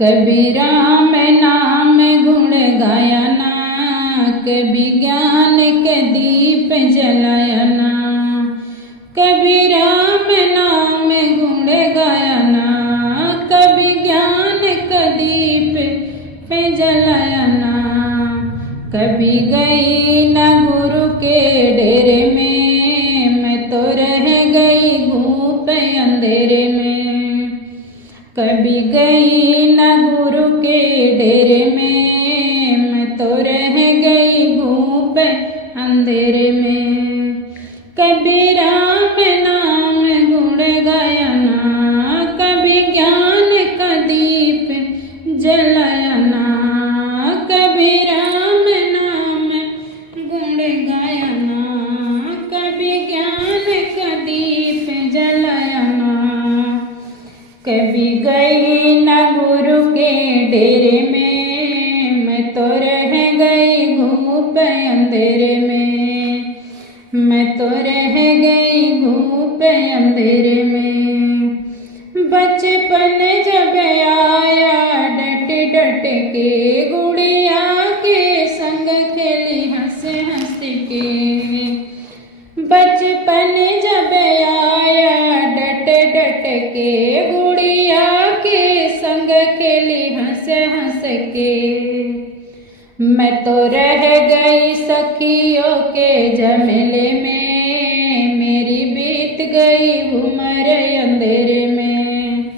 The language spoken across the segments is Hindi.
कभी राम नाम गुण गाया ना, कभी ज्ञान के दीप जलाया ना। कभी राम नाम गुण गाया ना, कभी ज्ञान का दीप पे जलाया ना। कभी गई न गुरु के डेरे में, मैं तो रह गई घूप अंधेरे में। कभी गई न गुरु के डेरे में, मैं तो रह गई घूप अंधेरे में। कभी राम नाम गुण गाया ना, कभी ज्ञान का दीप जलाया ना। कभी राम नाम गुण गाया ना, कभी ज्ञान का दीप जलाया ना। कभी गई न गुरु के डेरे में, मैं तो रह गई घूप अंधेरे में। मैं तो रह गई घूप अंधेरे में। बचपन जब आया डट डट के, गुड़िया के संग खेली हंस हंस के। बचपन जब आया डट डट के, गुड़िया के संग खेली हंस हंस के। मैं तो रह गई सखियों के झमेले में, मेरी बीत गई उम्र अंधेरे में।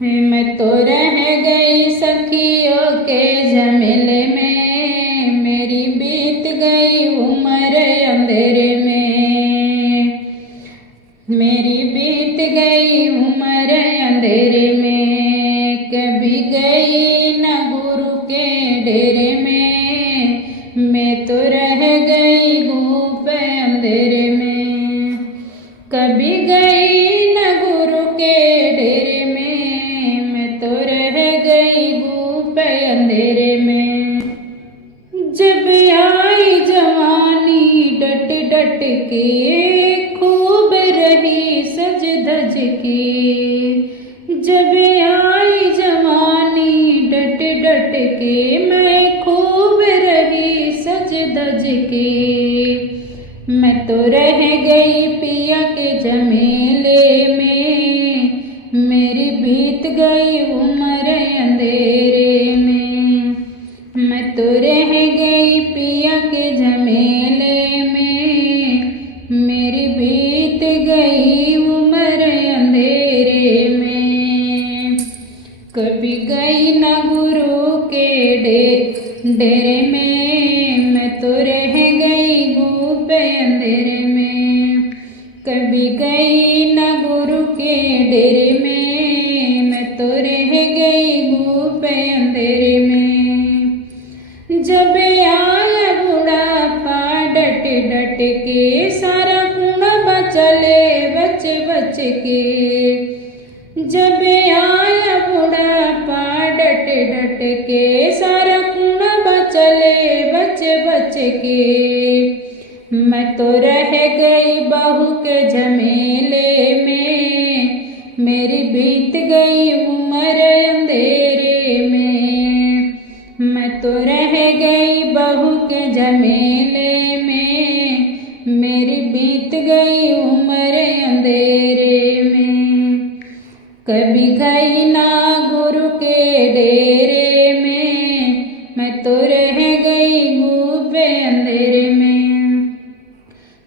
मैं तो रह गई सखियों के झमेले में, मेरी बीत गई उम्र अंधेरे में। मेरी बीत गई उम्र अंधेरे में। कभी गई न गुरु के डेरे में, मैं तो रह गई घूप अंधेरे में। कभी गई न गुरु के डेरे में, मैं तो रह गई घूप अंधेरे में। जब आई जवानी डट डट के, खूब रही सज धज के। जब आई जवानी डट डट के, मैं खूब रही सज धज के। मैं तो रह गई पिया के झमेले में, मेरी बीत गई उम्र अंधेरे में। मैं तो रह गई पिया के झमेले में, मेरी बीत गई उम्र अंधेरे में। कभी गई न गुरु के डेरे में, मैं तो रह गई घूप अंधेरे में। कभी गई न गुरु के डेरे में, मैं तो रह गई घूप अंधेरे में। जब आया बुढ़ापा डट डट के, सारा कुनबा चले बच बच के। जब आया बुढ़ापा डट डट के, सारा कुनबा चले बच बच के। मैं तो रह गई बहू के झमेले में, मेरी बीत गई उम्र अंधेरे में। मैं तो रह गई बहू के झमेले में, मेरी बीत गई उम्र अंधेरे में। कभी गई ना गुरु के डेरे में, मैं तो रह गई घूप अंधेरे में।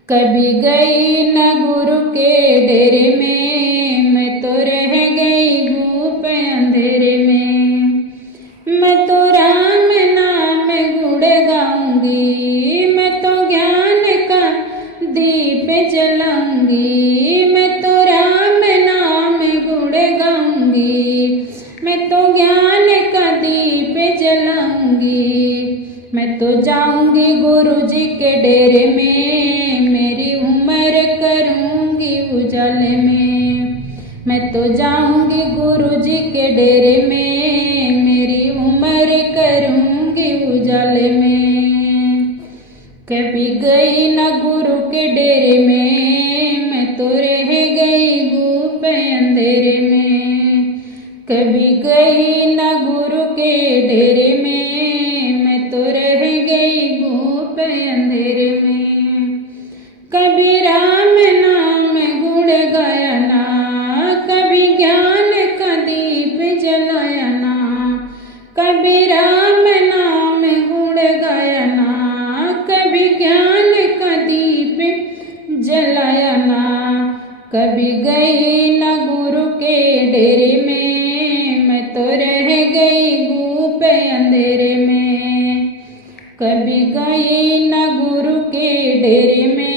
कभी गई न गुरु के डेरे में, मैं तो रह गई घूप अंधेरे में। मैं तो राम नाम गुण गाऊंगी, मैं तो ज्ञान का दीप जलाऊंगी। मैं तो राम नाम गुण गाऊंगी, मैं तो ज्ञान का दीप जलाऊंगी। मैं तो जाऊंगी गुरु जी के डेरे में, मेरी उम्र करूंगी उजाले में। मैं तो जाऊंगी गुरु जी के डेरे में, मेरी उम्र करूंगी उजाले में। कभी गई न गुरु के डेरे में, मैं तो रह गई घूप अंधेरे में। कभी गई न गुरु के डेरे में, मैं तो रह गई घूप अंधेरे में। कभी राम नाम गुण गाया ना, कभी ज्ञान का दीप जलाया ना। कभी राम नाम गुण गाया ना, कभी ज्ञान का दीप जलाया ना। कभी गई न गुरु के डेरे में, मैं तो रह गई घूप अंधेरे में। कभी गई न गुरु के डेरे में,